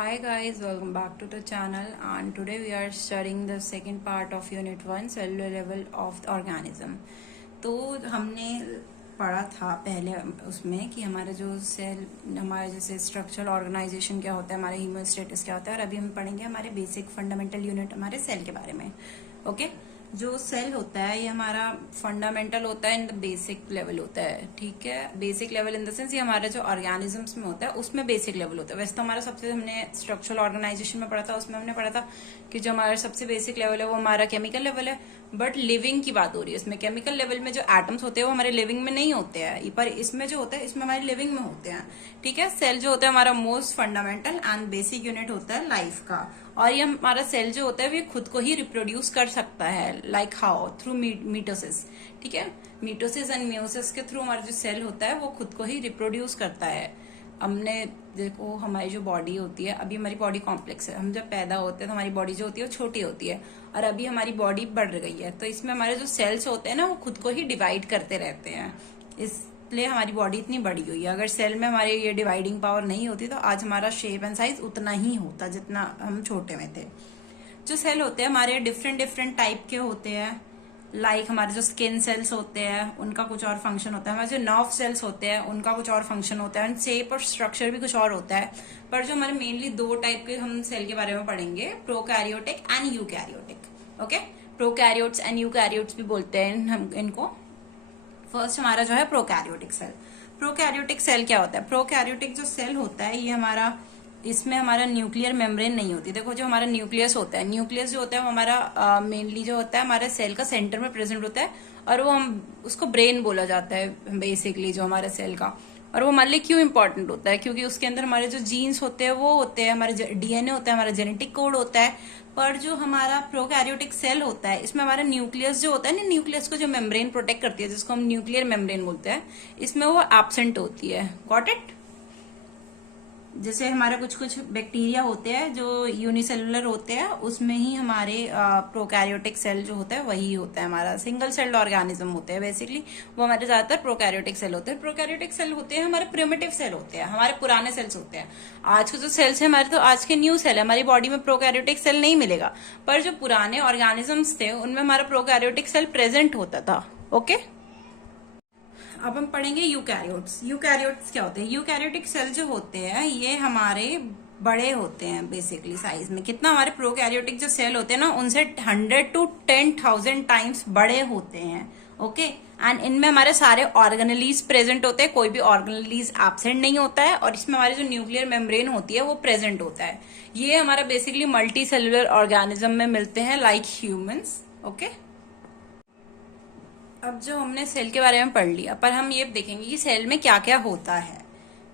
Hi guys, welcome back to the channel and today we are studying the second part of unit 1 cellular level of the organism। तो हमने पढ़ा था पहले उसमें कि हमारा जो सेल हमारा जैसे स्ट्रक्चरल ऑर्गेनाइजेशन क्या होता है, हमारे हीमोस्टेटस क्या होता है, और अभी हम पढ़ेंगे हमारे बेसिक फंडामेंटल यूनिट हमारे सेल के बारे में। ओके, जो सेल होता है ये हमारा फंडामेंटल होता है, इन द बेसिक लेवल होता है। ठीक है, basic level in the sense ये हमारा जो ऑर्गेनिजम्स में होता है उसमें बेसिक लेवल होता है। वैसे तो हमारा सबसे हमने स्ट्रक्चरल ऑर्गेनाइजेशन में पढ़ा था, उसमें हमने पढ़ा था कि जो हमारा सबसे बेसिक लेवल है वो हमारा केमिकल लेवल है, बट लिविंग की बात हो रही है इसमें। केमिकल लेवल में जो एटम्स होते हैं वो हमारे लिविंग में नहीं होते हैं, पर इसमें जो होता है इसमें हमारे लिविंग में होते हैं। ठीक है, सेल जो होता है हमारा most fundamental and basic unit होता है लाइफ का, और ये हमारा सेल जो होता है वो खुद को ही रिप्रोड्यूस कर सकता है। Like how? थ्रू मीटोसिस। ठीक है, मीटोसिस एंड मियोसिस के थ्रू हमारा जो सेल होता है वो खुद को ही रिप्रोड्यूस करता है। हमने देखो हमारी जो बॉडी होती है, अभी हमारी बॉडी कॉम्प्लेक्स है। हम जब पैदा होते हैं तो हमारी बॉडी जो होती है वो छोटी होती है, और अभी हमारी बॉडी बढ़ गई है, तो इसमें हमारे जो सेल्स होते हैं ना वो खुद को ही डिवाइड करते रहते हैं, इसलिए हमारी बॉडी इतनी बड़ी हुई है। अगर सेल में हमारी ये डिवाइडिंग पावर नहीं होती तो आज हमारा शेप एंड साइज उतना ही होता जितना हम छोटे में थे। जो सेल होते हैं हमारे डिफरेंट डिफरेंट टाइप के होते हैं। लाइक हमारे जो स्किन सेल्स होते हैं उनका कुछ और फंक्शन होता है, हमारे जो नर्व सेल्स होते हैं उनका कुछ और फंक्शन होता है, शेप और स्ट्रक्चर भी कुछ और होता है। पर जो हमारे मेनली दो टाइप के हम सेल के बारे में पढ़ेंगे, prokaryotic and eukaryotic. Okay, prokaryotes and eukaryotes भी बोलते हैं हम इनको। फर्स्ट हमारा जो है प्रोकैरियोटिक सेल। प्रोकैरियोटिक सेल क्या होता है? प्रोकैरियोटिक जो सेल होता है ये हमारा, इसमें हमारा न्यूक्लियर मेम्ब्रेन नहीं होती। देखो जो हमारा न्यूक्लियस होता है, न्यूक्लियस जो होता है वो हमारा मेनली जो होता है हमारे सेल का सेंटर में प्रेजेंट होता है, और वो हम उसको ब्रेन बोला जाता है बेसिकली जो हमारे सेल का। और वो हमारे लिए क्यों इंपॉर्टेंट होता है? क्योंकि उसके अंदर हमारे जो जीन्स होते हैं वो होते हैं, हमारे डीएनए होता है, हमारा जेनेटिक कोड होता है। पर जो हमारा प्रोकैरियोटिक सेल होता है इसमें हमारा न्यूक्लियस जो होता है ना, न्यूक्लियस को जो मेम्ब्रेन प्रोटेक्ट करती है जिसको हम न्यूक्लियर मेम्ब्रेन बोलते हैं, इसमें वो एब्सेंट होती है। Got it? जैसे हमारे कुछ कुछ बैक्टीरिया होते हैं जो यूनिसेलुलर होते हैं, उसमें ही हमारे प्रोकैरियोटिक सेल जो होता है वही होता है हमारा। सिंगल सेल्ड ऑर्गेनिज्म होते हैं बेसिकली, वो हमारे ज्यादातर प्रोकैरियोटिक सेल होते हैं। प्रोकैरियोटिक सेल होते हैं हमारे प्रिमिटिव सेल होते हैं, हमारे पुराने सेल्स होते हैं। आज के जो सेल्स है हमारे, तो आज के न्यू सेल है, हमारी बॉडी में प्रोकैरियोटिक सेल नहीं मिलेगा, पर जो पुराने ऑर्गेनिजम्स थे उनमें हमारा प्रोकैरियोटिक सेल प्रेजेंट होता था। ओके, अब हम पढ़ेंगे यूकैरियोट्स। यूकैरियोट्स क्या होते हैं? यूकैरियोटिक सेल जो होते हैं ये हमारे बड़े होते हैं बेसिकली साइज में। कितना? हमारे प्रोकैरियोटिक जो सेल होते हैं ना उनसे 100 to 10,000 टाइम्स बड़े होते हैं। ओके, एंड इनमें हमारे सारे ऑर्गेनेलीज प्रेजेंट होते हैं, कोई भी ऑर्गेनेलीज एब्सेंट नहीं होता है, और इसमें हमारी जो न्यूक्लियर मेम्ब्रेन होती है वो प्रेजेंट होता है। ये हमारा बेसिकली मल्टी सेलुलर ऑर्गेनिज्म में मिलते हैं, लाइक ह्यूमंस। ओके, अब जो हमने सेल के बारे में पढ़ लिया, पर हम ये देखेंगे कि सेल में क्या क्या होता है।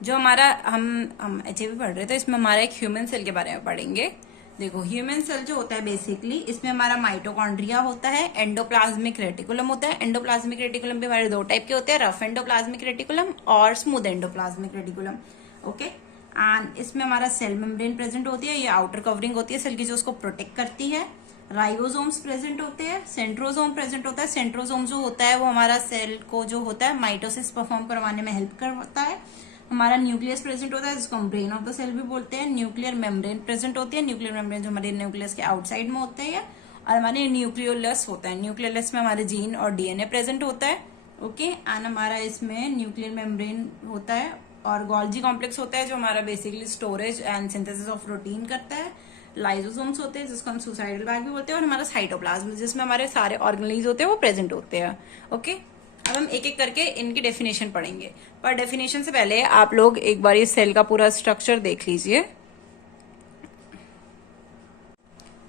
जो हमारा हम एचएवी पढ़ रहे थे, इसमें हमारा एक ह्यूमन सेल के बारे में पढ़ेंगे। देखो ह्यूमन सेल जो होता है बेसिकली इसमें हमारा माइटोकॉन्ड्रिया होता है, एंडोप्लाज्मिक रेटिकुलम होता है। एंडोप्लाज्मिक रेटिकुलम भी हमारे दो टाइप के होते हैं, रफ एंडोप्लाज्मिक रेटिकुलम और smooth endoplasmic reticulum. Okay, and इसमें हमारा सेल मेम्ब्रेन प्रेजेंट होती है, ये आउटर कवरिंग होती है सेल की जो उसको प्रोटेक्ट करती है। राइबोसोम्स प्रेजेंट होते हैं, सेंट्रोसोम प्रेजेंट होता है। सेंट्रोसोम जो होता है वो हमारा सेल को जो होता है माइटोसिस परफॉर्म करवाने में हेल्प करता है। हमारा न्यूक्लियस प्रेजेंट होता है जिसको हम ब्रेन ऑफ द सेल भी बोलते हैं। न्यूक्लियर मेम्ब्रेन प्रेजेंट होती है, न्यूक्लियर मेम्ब्रेन जो हमारे न्यूक्लियस के आउटसाइड में होते हैं, और हमारे न्यूक्लियोलस होता है। न्यूक्लियोलस में हमारे जीन और डीएनए प्रेजेंट होता है। ओके, एंड हमारा इसमें न्यूक्लियर मेम्ब्रेन होता है, और गोल्जी कॉम्प्लेक्स होता है जो हमारा basically storage and synthesis of protein करता है। लाइसोसोम्स होते हैं जिसको हम सुसाइडल बैग भी बोलते हैं, और हमारा साइटोप्लाज्म जिसमें हमारे सारे ऑर्गेनेलीज होते हैं वो प्रेजेंट होते हैं। ओके, अब हम एक एक करके इनकी डेफिनेशन पढ़ेंगे, पर डेफिनेशन से पहले आप लोग एक बार इस सेल का पूरा स्ट्रक्चर देख लीजिए।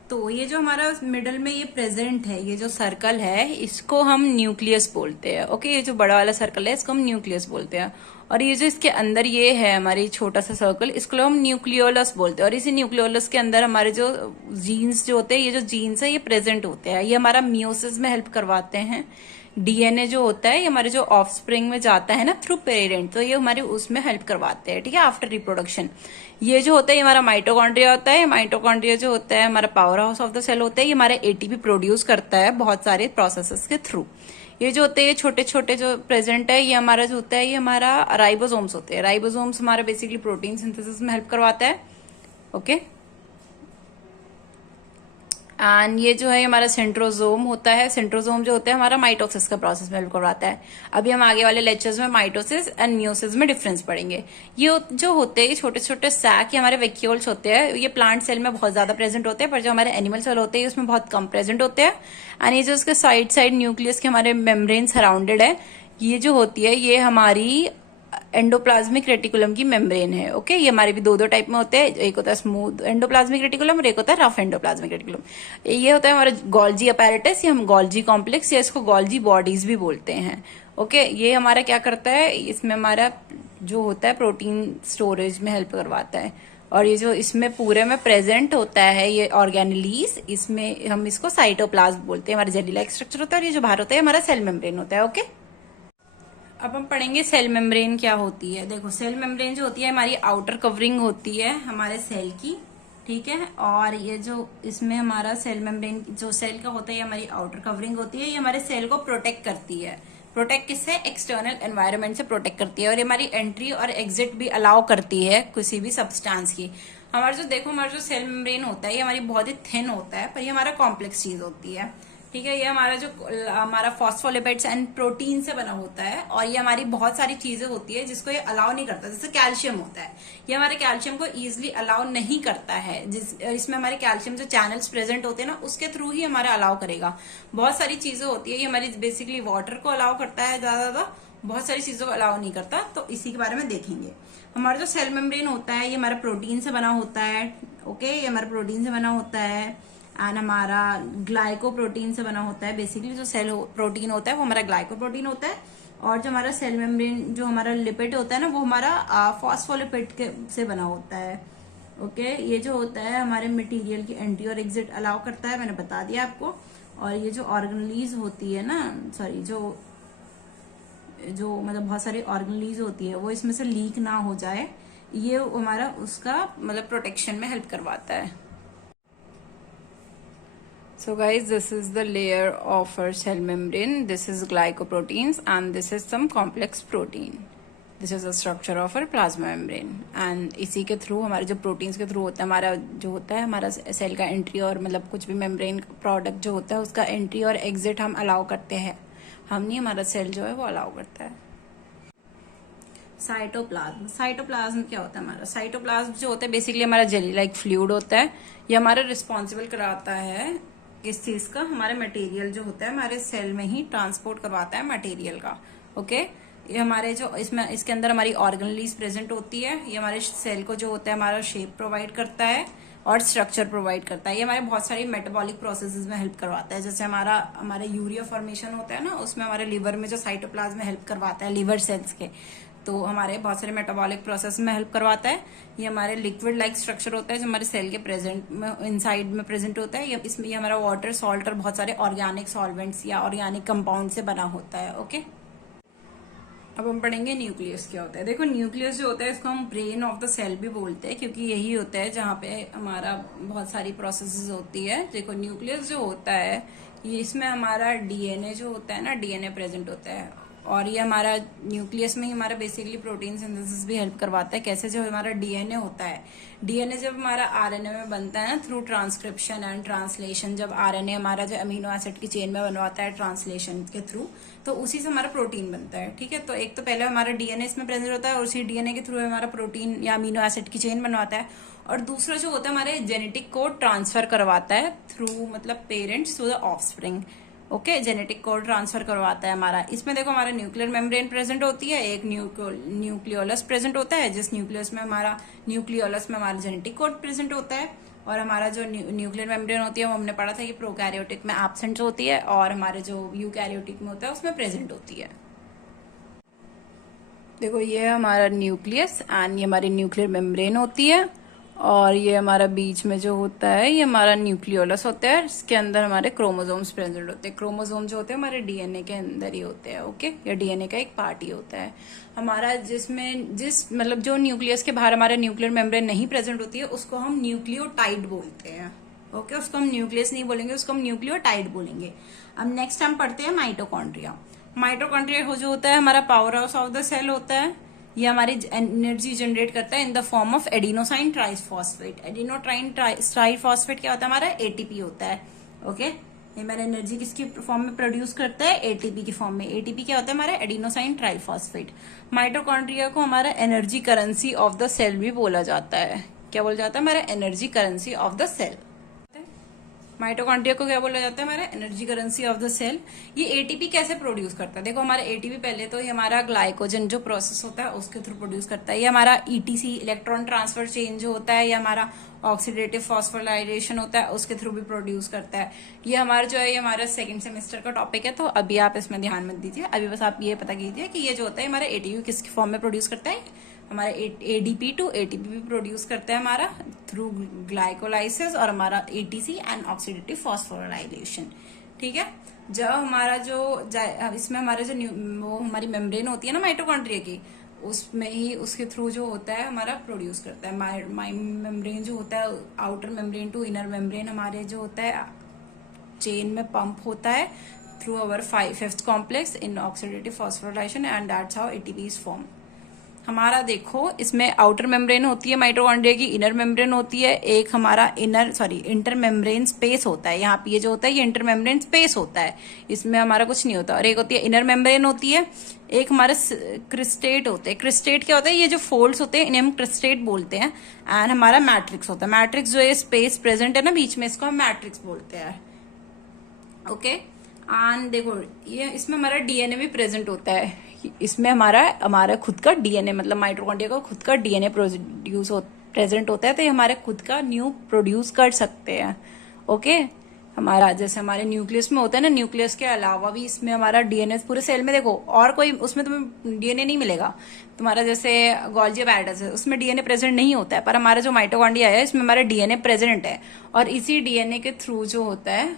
तो ये जो हमारा मिडल में ये प्रेजेंट है, ये जो सर्कल है इसको हम न्यूक्लियस बोलते हैं। ओके, ये जो बड़ा वाला सर्कल है इसको हम न्यूक्लियस बोलते हैं, और ये जो इसके अंदर ये है हमारी छोटा सा सर्कल, इसको हम न्यूक्लियोलस बोलते हैं। और इसी न्यूक्लियोलस के अंदर हमारे जो जीन्स जो होते हैं, ये जो जीन्स है ये प्रेजेंट होते हैं, ये हमारा मियोसिस में हेल्प करवाते हैं। डीएनए जो होता है ये हमारे जो ऑफस्प्रिंग में जाता है ना थ्रू पेरेंट, तो ये हमारे उसमें हेल्प करवाते हैं। ठीक है, आफ्टर रिप्रोडक्शन। ये जो होता है ये हमारा माइटोकॉन्ड्रिया होता है। माइटोकॉन्ड्रिया जो होता है हमारा power house of the cell होता है, ये हमारा एटीपी प्रोड्यूस करता है बहुत सारे प्रोसेसेस के थ्रू। ये जो होते हैं छोटे छोटे जो प्रेजेंट है, ये हमारा जो होता है ये हमारा राइबोसोम्स होते हैं। राइबोसोम्स हमारा बेसिकली प्रोटीन सिंथेसिस में हेल्प करवाता है। ओके। एंड ये जो है हमारा सेंट्रोजोम होता है। सेंट्रोजोम जो होता है हमारा माइटोसिस का प्रोसेस में हेल्प करवाता है। अभी हम आगे वाले लेक्चर्स में माइटोसिस एंड मियोसिस में डिफरेंस पढ़ेंगे। ये जो होते हैं छोटे छोटे सैक, ये हमारे वैक्यूल्स होते हैं। ये प्लांट सेल में बहुत ज्यादा प्रेजेंट होते हैं, पर जो हमारे एनिमल सेल होते हैं उसमें बहुत कम प्रेजेंट होते हैं। एंड ये जो उसके साइड साइड न्यूक्लियस के हमारे मेम्ब्रेन सराउंडेड है, ये जो होती है ये हमारी एंडोप्लाज्मिक रेटिकुलम की मेम्ब्रेन है। ओके, ये हमारे भी दो दो टाइप में होते हैं, एक होता है स्मूथ एंडोप्लाज्मिक रेटिकुलम और एक होता है रफ एंडोप्लाज्मिक रेटिकुलम। ये होता है हमारा गोल्जी अपैरेटस या हम गोल्जी कॉम्प्लेक्स या इसको गोल्जी बॉडीज भी बोलते हैं। ओके, ये हमारा क्या करता है, इसमें हमारा जो होता है प्रोटीन स्टोरेज में हेल्प करवाता है। और ये जो इसमें पूरे में प्रेजेंट होता है ये ऑर्गेनेलीज, इसमें हम इसको साइटोप्लाज्म बोलते हैं। हमारा जेली लाइक स्ट्रक्चर होता है। और ये जो बाहर होता है हमारा सेल मेम्ब्रेन होता है। ओके, अब हम पढ़ेंगे सेल मेम्ब्रेन क्या होती है। देखो, सेल मेम्ब्रेन जो होती है हमारी आउटर कवरिंग होती है हमारे सेल की, ठीक है। और ये जो इसमें हमारा सेल मेम्ब्रेन जो सेल का होता है ये हमारी आउटर कवरिंग होती है। ये हमारे सेल को प्रोटेक्ट करती है। प्रोटेक्ट किससे? एक्सटर्नल एनवायरनमेंट से प्रोटेक्ट करती है। और ये हमारी एंट्री और एग्जिट भी अलाउ करती है किसी भी सब्सटेंस की। हमारा जो देखो हमारा जो सेल मेम्ब्रेन होता है ये हमारी बहुत ही थिन होता है, पर ये हमारा कॉम्प्लेक्स चीज होती है, ठीक है। ये हमारा जो हमारा फॉस्फोलिपिड्स एंड प्रोटीन से बना होता है। और ये हमारी बहुत सारी चीजें होती है जिसको ये अलाउ नहीं करता। जैसे कैल्शियम होता है, ये हमारे कैल्शियम को इजिली अलाउ नहीं करता है। इसमें हमारे कैल्शियम जो चैनल्स प्रेजेंट होते हैं ना उसके थ्रू ही हमारा अलाउ करेगा। बहुत सारी चीजें होती है, ये हमारी बेसिकली वाटर को अलाउ करता है ज्यादा, बहुत सारी चीजों को अलाउ नहीं करता। तो इसी के बारे में देखेंगे। हमारा जो सेल मेम्ब्रेन होता है ये हमारा प्रोटीन से बना होता है। ओके, ये हमारा प्रोटीन से बना होता है। एंड हमारा ग्लाइकोप्रोटीन से बना होता है। बेसिकली जो सेल प्रोटीन होता है वो हमारा ग्लाइकोप्रोटीन होता है। और जो हमारा सेल मेम्ब्रेन जो हमारा लिपिड होता है ना वो हमारा फॉस्फोलिपिड से बना होता है। ओके, ये जो होता है हमारे मटेरियल की एंट्री और एग्जिट अलाउ करता है, मैंने बता दिया आपको। और ये जो ऑर्गेनलीज होती है ना, सॉरी जो मतलब बहुत सारी ऑर्गेनलीज होती है वो इसमें से लीक ना हो जाए, ये हमारा उसका मतलब प्रोटेक्शन में हेल्प करवाता है। So guys, this is the layer of our cell membrane. This is glycoproteins and this is some complex protein. This is the structure of our plasma membrane. And इसी के थ्रू हमारे जो proteins के through होता है हमारा जो होता है हमारा सेल का एंट्री और मतलब कुछ भी मेम्ब्रेन प्रोडक्ट जो होता है उसका एंट्री और एग्जिट हम अलाउ करते हैं। हम नहीं, हमारा सेल जो है वो अलाउ करता है। साइटोप्लाज्म, साइटोप्लाज्म क्या होता है हमारा? साइटोप्लाज्म जो होता है बेसिकली हमारा जेली लाइक फ्लूइड होता है। ये हमारा रिस्पॉन्सिबल कराता है किस चीज का? हमारे मटेरियल जो होता है हमारे सेल में ही ट्रांसपोर्ट करवाता है मटेरियल का। ओके, ये हमारे जो इसमें इसके अंदर हमारी ऑर्गेनलीज प्रेजेंट होती है। ये हमारे सेल को जो होता है हमारा शेप प्रोवाइड करता है और स्ट्रक्चर प्रोवाइड करता है। ये हमारे बहुत सारी मेटाबॉलिक प्रोसेसेस में हेल्प करवाता है। जैसे हमारा यूरिया फॉर्मेशन होता है ना, उसमें हमारे लिवर में जो साइटोप्लाज्म हेल्प करवाता है लिवर सेल्स के, तो हमारे बहुत सारे मेटाबॉलिक प्रोसेस में हेल्प करवाता है। ये हमारे लिक्विड लाइक स्ट्रक्चर होता है जो हमारे सेल के प्रेजेंट में इनसाइड में प्रेजेंट होता है। इसमें ये हमारा वाटर, सॉल्ट और बहुत सारे ऑर्गेनिक सॉल्वेंट्स या ऑर्गेनिक कंपाउंड से बना होता है। ओके, अब हम पढ़ेंगे न्यूक्लियस क्या होता है। देखो, न्यूक्लियस जो होता है इसको हम ब्रेन ऑफ द सेल भी बोलते हैं, क्योंकि यही होता है जहाँ पे हमारा बहुत सारी प्रोसेसेस होती है। देखो, न्यूक्लियस जो होता है ये इसमें हमारा डीएनए जो होता है ना, डीएनए प्रेजेंट होता है। और ये हमारा न्यूक्लियस में ही हमारा बेसिकली प्रोटीन सिंथेसिस भी हेल्प करवाता है। कैसे? जो हमारा डीएनए होता है, डीएनए जब हमारा आरएनए में बनता है ना थ्रू ट्रांसक्रिप्शन एंड ट्रांसलेशन, जब आरएनए हमारा जो अमीनो एसिड की चेन में बनवाता है ट्रांसलेशन के थ्रू, तो उसी से हमारा प्रोटीन बनता है। ठीक है, तो एक तो पहले हमारा डीएनए इसमें प्रेजेंट होता है और उसी डीएनए के थ्रू हमारा प्रोटीन या अमीनो एसिड की चेन बनवाता है। और दूसरा जो होता है हमारे जेनेटिक कोड ट्रांसफर करवाता है थ्रू मतलब parents to the offspring. Okay, genetic code transfer करवाता है हमारा। इसमें देखो हमारा न्यूक्लियर मेम्ब्रेन प्रेजेंट होती है, एक न्यूक्लियोलस प्रेजेंट होता है, जिस न्यूक्लियस में हमारा जेनेटिक कोड प्रेजेंट होता है। और हमारा जो न्यूक्लियर मेम्ब्रेन होती है वो हमने पढ़ा था कि प्रोकैरियोटिक में एब्सेंट होती है और हमारे जो यूकैरियोटिक में होता है उसमें प्रेजेंट होती है। देखो, ये हमारा न्यूक्लियस एंड ये हमारी न्यूक्लियर मेम्ब्रेन होती है। और ये हमारा बीच में जो होता है ये हमारा न्यूक्लियोलस होता है। इसके अंदर हमारे क्रोमोसोम्स प्रेजेंट होते हैं। क्रोमोसोम जो होते हैं हमारे डीएनए के अंदर ही होते हैं। ओके, या डीएनए का एक पार्ट ही होता है हमारा, जिसमें मतलब जो न्यूक्लियस के बाहर हमारा न्यूक्लियर मेम्ब्रेन नहीं प्रेजेंट होती है उसको हम न्यूक्लियोटाइड बोलते हैं। ओके, उसको हम न्यूक्लियस नहीं बोलेंगे, उसको हम न्यूक्लियोटाइड बोलेंगे। अब नेक्स्ट हम पढ़ते हैं माइटोकॉन्ड्रिया। माइटोकॉन्ड्रिया जो होता है हमारा power house of the cell होता है। ये हमारी एनर्जी जनरेट करता है in the form of adenosine triphosphate. Adenosine triphosphate क्या होता है हमारा, एटीपी होता है। ओके, ये हमारा एनर्जी किसकी फॉर्म में प्रोड्यूस करता है, एटीपी की फॉर्म में। एटीपी क्या होता है हमारा, एडिनोसाइन ट्राइफॉस्फेट। माइटोकॉन्ड्रिया को हमारा energy currency of the cell भी बोला जाता है। क्या बोला जाता है हमारा, energy currency of the cell. माइटोकॉन्ड्रिया को क्या बोला जाता है हमारा, energy currency of the cell. ये एटीपी कैसे प्रोड्यूस करता है, देखो हमारा एटीपी पहले तो ये हमारा ग्लाइकोजन जो प्रोसेस होता है उसके थ्रू प्रोड्यूस करता है। ये हमारा ईटीसी इलेक्ट्रॉन ट्रांसफर चेंज जो होता है, ये हमारा ऑक्सीडेटिव फॉस्फोराइलेशन होता है, उसके थ्रू भी प्रोड्यूस करता है। ये हमारा जो है, ये हमारा सेकंड सेमेस्टर का टॉपिक है, तो अभी आप इसमें ध्यान मत दीजिए। अभी बस आप ये पता कीजिए कि ये जो होता है हमारा एटीपी किसकी फॉर्म में प्रोड्यूस करता है, हमारा एडीपी टू एटीपी भी प्रोड्यूस करता है हमारा थ्रू ग्लाइकोलाइसिस और हमारा एटीसी एंड ऑक्सीडेटिव फॉस्फोराइलेशन। ठीक है, जब हमारा जो इसमें हमारा जो वो हमारी मेम्ब्रेन होती है ना माइटोकॉन्ड्रिया की, उसमें ही उसके थ्रू जो होता है हमारा प्रोड्यूस करता है। मेम्ब्रेन जो होता है, outer membrane to inner membrane हमारे जो होता है चेन में पंप होता है through our fifth complex in oxidative phosphorylation and that's how ATP is form. हमारा देखो इसमें आउटर मेम्ब्रेन होती है माइटोकॉन्ड्रिया की, इनर मेम्ब्रेन होती है, एक हमारा इंटर मेम्ब्रेन स्पेस होता है। यहाँ पे ये जो होता है ये इंटर मेम्ब्रेन स्पेस होता है, इसमें हमारा कुछ नहीं होता। और एक होती है इनर मेम्ब्रेन होती है, एक हमारे क्रिस्टेट होते हैं। क्रिस्टेट क्या होता है, ये जो फोल्ड्स होते हैं इन्हें हम क्रिस्टेट बोलते हैं। एंड हमारा मैट्रिक्स होता है। मैट्रिक्स जो ये स्पेस प्रेजेंट है ना बीच में, इसको हम मैट्रिक्स बोलते हैं। ओके, एंड देखो ये इसमें हमारा डीएनए भी प्रेजेंट होता है। इसमें हमारा खुद का डीएनए, मतलब माइटोकॉन्ड्रिया का खुद का डीएनए प्रेजेंट होता है, तो ये हमारे खुद का न्यू प्रोड्यूस कर सकते हैं। ओके, हमारा जैसे हमारे न्यूक्लियस में होता है ना, न्यूक्लियस के अलावा भी इसमें हमारा डीएनए पूरे सेल में देखो, और कोई उसमें तुम्हें डीएनए नहीं मिलेगा। तुम्हारा जैसे गोल्जी एपेरेटस है उसमें डीएनए प्रेजेंट नहीं होता है, पर हमारा जो माइटोकॉन्ड्रिया है इसमें हमारा डीएनए प्रेजेंट है। और इसी डीएनए के थ्रू जो होता है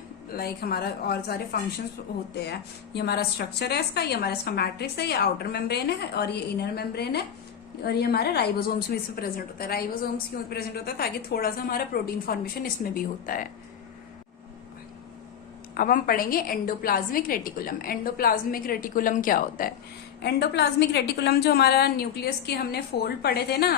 हमारा और सारे फंक्शंस होते हैं। ये हमारा स्ट्रक्चर है इसका, ये हमारा इसका मैट्रिक्स है, ये आउटर मेम्ब्रेन है और ये इनर मेम्ब्रेन है। और ये हमारे राइबोसोम्स में इसमें प्रेजेंट होता है। राइबोसोम्स क्यों प्रेजेंट होता है, ताकि थोड़ा सा हमारा प्रोटीन फॉर्मेशन इसमें भी होता है। अब हम पढ़ेंगे एंडोप्लाज्मिक रेटिकुलम। एंडोप्लाज्मिक रेटिकुलम क्या होता है, एंडोप्लाज्मिक रेटिकुलम जो हमारा न्यूक्लियस के हमने फोल्ड पढ़े थे ना,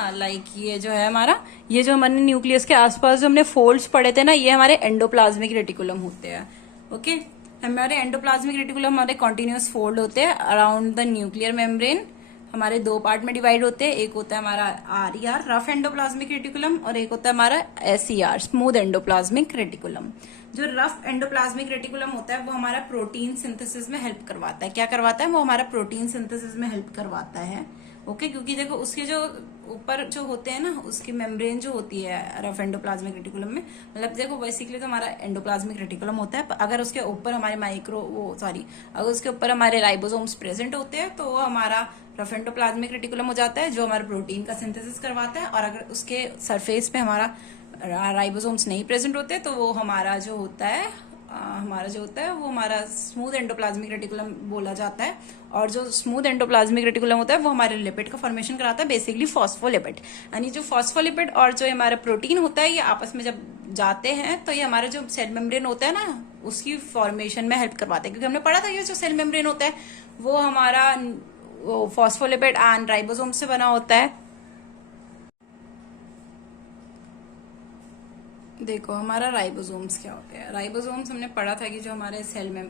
ये जो है हमारा, ये जो हमारे न्यूक्लियस के आसपास जो हमने फोल्ड्स पढ़े थे ना, ये हमारे एंडोप्लाज्मिक रेटिकुलम होते हैं। ओके, हमारे एंडोप्लाज्मिक रेटिकुलम हमारे कॉन्टिन्यूस फोल्ड होते हैं अराउंड द न्यूक्लियर मेम्ब्रेन। हमारे दो पार्ट में डिवाइड होते हैं, एक होता है हमारा आरईआर रफ एंडोप्लाज्मिक रेटिकुलम और एक होता है हमारा एसईआर स्मूथ एंडोप्लाज्मिक रेटिकुलम। जो रफ एंडोप्लाज्मिक रेटिकुलम होता है वो हमारा प्रोटीन सिंथेसिस में हेल्प करवाता है। क्या करवाता है, वो हमारा प्रोटीन सिंथेसिस में हेल्प करवाता है। ओके, क्योंकि देखो उसके जो ऊपर जो होते हैं ना, उसकी मेम्ब्रेन जो होती है रफ एंडोप्लाज्मिक रेटिकुलम में, मतलब देखो बेसिकली तो हमारा एंडोप्लाज्मिक रेटिकुलम होता है, अगर उसके ऊपर हमारे अगर उसके ऊपर हमारे राइबोसोम्स प्रेजेंट होते हैं तो वो हमारा रफ एंडोप्लाज्मिक रेटिकुलम हो जाता है, जो हमारे प्रोटीन का सिंथेसिस करवाता है। और अगर उसके सरफेस पे हमारा राइबोसोम्स नहीं प्रेजेंट होते तो वो हमारा जो होता है वो हमारा स्मूथ एंडोप्लाज्मिक रेटिकुलम बोला जाता है। और जो स्मूथ एंडोप्लाज्मिक रेटिकुलम होता है वो हमारे लिपिड का फॉर्मेशन कराता है, बेसिकली फॉस्फोलिपिड। यानी जो फॉस्फोलिपिड और जो हमारा प्रोटीन होता है ये आपस में जब जाते हैं तो ये हमारा जो सेल मेम्ब्रेन होता है ना, उसकी फॉर्मेशन में हेल्प करवाता है। क्योंकि हमने पढ़ा था ये जो सेल मेम्ब्रेन होता है वो हमारा फॉस्फोलिपिड एंड राइबोसोम से बना होता है। देखो हमारा राइबोसोम्स क्या होते हैं। राइबोसोम्स हमने पढ़ा था कि जो हमारे सेल में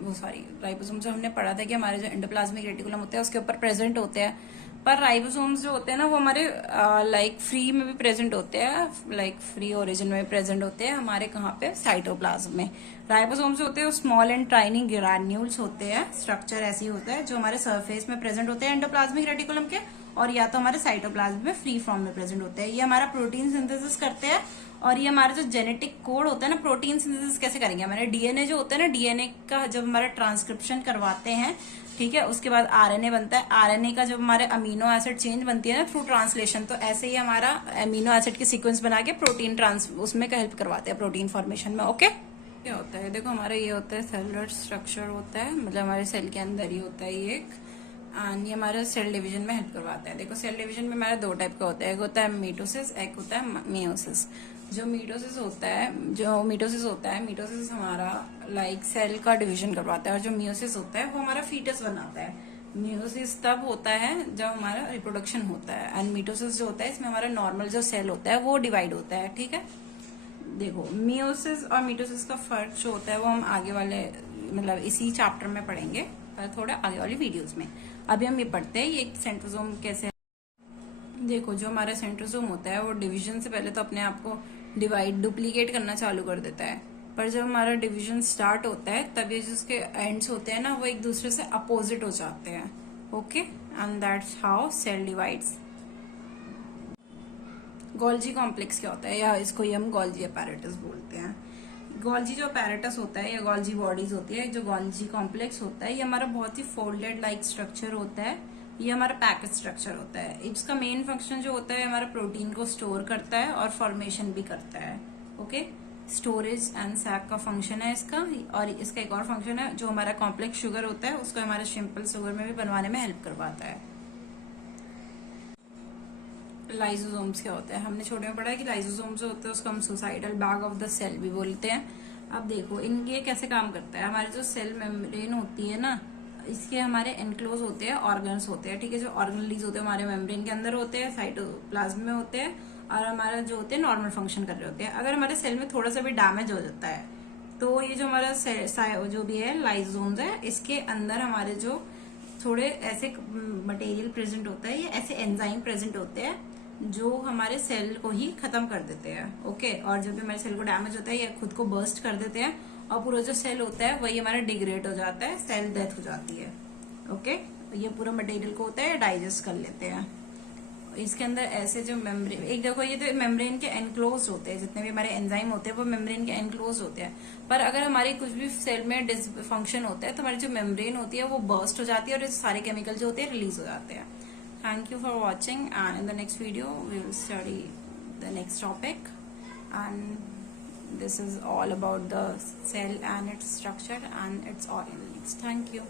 राइबोसोम्स जो हमने पढ़ा था कि हमारे जो एंडोप्लाज्मिक रेटिकुलम होते हैं उसके ऊपर प्रेजेंट होते हैं। पर राइबोसोम्स जो होते हैं ना वो हमारे फ्री में भी प्रेजेंट होते हैं, फ्री ओरिजिन में प्रेजेंट होते हैं हमारे कहाँ पे, साइटोप्लाज्म में। राइबोसोम्स जो होते हैं वो स्मॉल एंड टाइनी ग्रैन्यूल्स होते हैं, स्ट्रक्चर ऐसी होता है जो हमारे सरफेस में प्रेजेंट होते हैं एंडोप्लाज्मिक रेटिकुलम के, और या तो हमारे साइटोप्लाज्म में फ्री फॉर्म में प्रेजेंट होते हैं। ये हमारा प्रोटीन सिंथेसिस करते हैं। और ये हमारा जो जेनेटिक कोड होता है ना, प्रोटीन सिंथेसिस कैसे करेंगे, हमारे डीएनए जो होता है ना, डीएनए का जब हमारा ट्रांसक्रिप्शन करवाते हैं, ठीक है, उसके बाद आरएनए बनता है। आरएनए का जब हमारे अमीनो एसिड चेंज बनती है ना थ्रू ट्रांसलेशन, तो ऐसे ही हमारा अमीनो एसिड की सीक्वेंस बना के प्रोटीन उसमें का हेल्प करवाते हैं प्रोटीन फॉर्मेशन में। ओके, क्या होता है, देखो हमारा ये होता है सेलुलर स्ट्रक्चर होता है, मतलब हमारे सेल के अंदर ही होता है ये एक, एंड ये हमारा सेल डिवीजन में हेल्प करवाता है। देखो सेल डिवीजन में हमारा दो टाइप का होता है, एक होता है मीटोसिस, एक होता है मियोसिस। जो मीटोसिस होता है मीटोसिस हमारा सेल का डिवीजन करवाता है, और जो मियोसिस होता है वो हमारा फीटस बनाता है। मियोसिस तब होता है जब हमारा रिप्रोडक्शन होता है, एंड मिटोसिस जो होता है इसमें हमारा नॉर्मल जो सेल होता है वो डिवाइड होता है, ठीक है। देखो, मियोसिस और मिटोसिस का फर्क जो होता है वो हम आगे वाले मतलब इसी चैप्टर में पढ़ेंगे, पर थोड़ा आगे वाली वीडियोस में। अभी हम ये पढ़ते हैं ये सेंट्रोसोम कैसे है। देखो, जो हमारा सेंट्रोसोम होता है वो डिवीजन से पहले तो अपने आप को डिवाइड डुप्लीकेट करना चालू कर देता है, पर जब हमारा डिवीजन स्टार्ट होता है तब ये जो उसके एंड्स होते हैं ना वो एक दूसरे से अपोजिट हो जाते हैं। Okay, and that's how cell divides. Golgi complex क्या होता है, या इसको ही हम गोल्जी अपैरेटस बोलते हैं। गोल्जी जो अपैरेटस होता है या गोल्जी बॉडीज होती है, जो गोल्जी कॉम्प्लेक्स होता है, ये हमारा बहुत ही फोल्डेड लाइक स्ट्रक्चर होता है। ये हमारा पैकेज स्ट्रक्चर होता है। इसका मेन फंक्शन जो होता है हमारा प्रोटीन को स्टोर करता है और फॉर्मेशन भी करता है। ओके, स्टोरेज एंड सैक का फंक्शन है इसका। और इसका एक और फंक्शन है, जो हमारा कॉम्प्लेक्स शुगर होता है उसको हमारे सिंपल शुगर में भी बनवाने में हेल्प करवाता है। लाइसोसोम्स क्या होता है, हमने छोटे में पढ़ा है कि लाइसोसोम्स जो होते हैं उसको हम suicidal bag of the cell भी बोलते हैं। अब देखो इनके कैसे काम करता है। हमारे जो सेल मेम्ब्रेन होती है ना, इसके हमारे एनक्लोज होते हैं ऑर्गन्स होते हैं, ठीक है। जो ऑर्गनलीज होते हैं हमारे मेम्ब्रेन के अंदर होते हैं, साइटोप्लाज्म में होते हैं, और हमारा जो होते हैं नॉर्मल फंक्शन कर रहे होते हैं। अगर हमारे सेल में थोड़ा सा भी डैमेज हो जाता है तो ये जो हमारा जो भी है लाइसोसोम्स है, इसके अंदर हमारे जो थोड़े ऐसे मटेरियल प्रेजेंट होता है या ऐसे एंजाइम प्रेजेंट होते हैं जो हमारे सेल को ही खत्म कर देते हैं। ओके, और जब भी हमारे सेल को डैमेज होता है ये खुद को बर्स्ट कर देते हैं और पूरा जो सेल होता है वही हमारा डिग्रेड हो जाता है, सेल डेथ हो जाती है। ओके, ये पूरा मटेरियल को होता है डाइजेस्ट कर लेते हैं। इसके अंदर ऐसे जो मेम्ब्रेन, एक देखो ये तो मेम्ब्रेन के एनक्लोज होते हैं, जितने भी हमारे एंजाइम होते हैं वो मेम्ब्रेन के एनक्लोज होते हैं। पर अगर हमारे कुछ भी सेल में डिसफंक्शन होता है तो हमारी जो मेम्ब्रेन होती है वो बर्स्ट हो जाती है और सारे केमिकल जो होते हैं रिलीज हो जाते हैं। Thank you for watching, and in the next video we will study the next topic, and this is all about the cell and its structure and its organelles. Thank you.